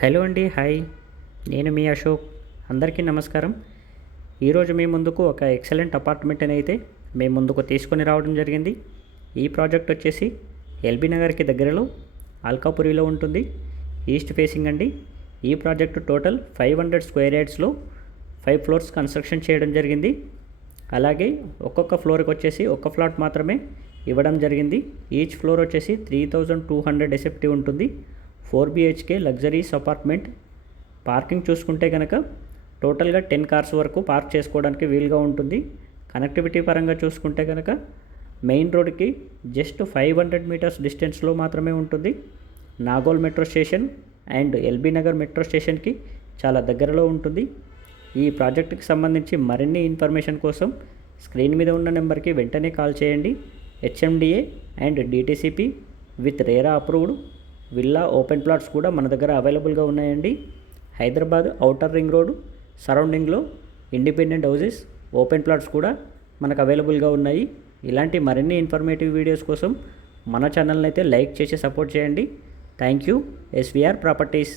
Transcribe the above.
Hello అండి, hi. నేను మీ అశోక్. అందరికీ నమస్కారం. ఈరోజు మీ ముందుకు ఒక ఎక్సలెంట్ అపార్ట్మెంట్ని అయితే మేము ముందుకు తీసుకొని రావడం జరిగింది. ఈ ప్రాజెక్ట్ వచ్చేసి ఎల్బీ నగర్కి దగ్గరలో అల్కాపురిలో ఉంటుంది. ఈస్ట్ ఫేసింగ్ అండి. ఈ ప్రాజెక్టు టోటల్ 500 స్క్వేర్ యార్డ్స్లో 5 ఫ్లోర్స్ కన్స్ట్రక్షన్ చేయడం జరిగింది. అలాగే ఒక్కొక్క ఫ్లోర్కి వచ్చేసి ఒక్క ఫ్లాట్ మాత్రమే ఇవ్వడం జరిగింది. ఈచ్ ఫ్లోర్ వచ్చేసి 3200 ఎస్ఎఫ్టీ ఉంటుంది. 4 BHK లగ్జరీస్ అపార్ట్మెంట్. పార్కింగ్ చూసుకుంటే కనుక టోటల్గా 10 కార్స్ వరకు పార్క్ చేసుకోవడానికి వీలుగా ఉంటుంది. కనెక్టివిటీ పరంగా చూసుకుంటే కనుక మెయిన్ రోడ్కి జస్ట్ 500 మీటర్స్ డిస్టెన్స్లో మాత్రమే ఉంటుంది. Nagole metro station and LB Nagar metro స్టేషన్కి చాలా దగ్గరలో ఉంటుంది. ఈ ప్రాజెక్టుకి సంబంధించి మరిన్ని ఇన్ఫర్మేషన్ కోసం స్క్రీన్ మీద ఉన్న నెంబర్కి వెంటనే కాల్ చేయండి. HMDA and DTCP with RERA approved villa open plots కూడా మన దగ్గర అవైలబుల్గా ఉన్నాయండి. హైదరాబాద్ ఔటర్ రింగ్ రోడ్ సరౌండింగ్లో ఇండిపెండెంట్ హౌసెస్ ఓపెన్ ప్లాట్స్ కూడా మనకు అవైలబుల్గా ఉన్నాయి. ఇలాంటి మరిన్ని ఇన్ఫర్మేటివ్ వీడియోస్ కోసం మన ఛానల్ని అయితే లైక్ చేసి సపోర్ట్ చేయండి. Thank you. SVR properties.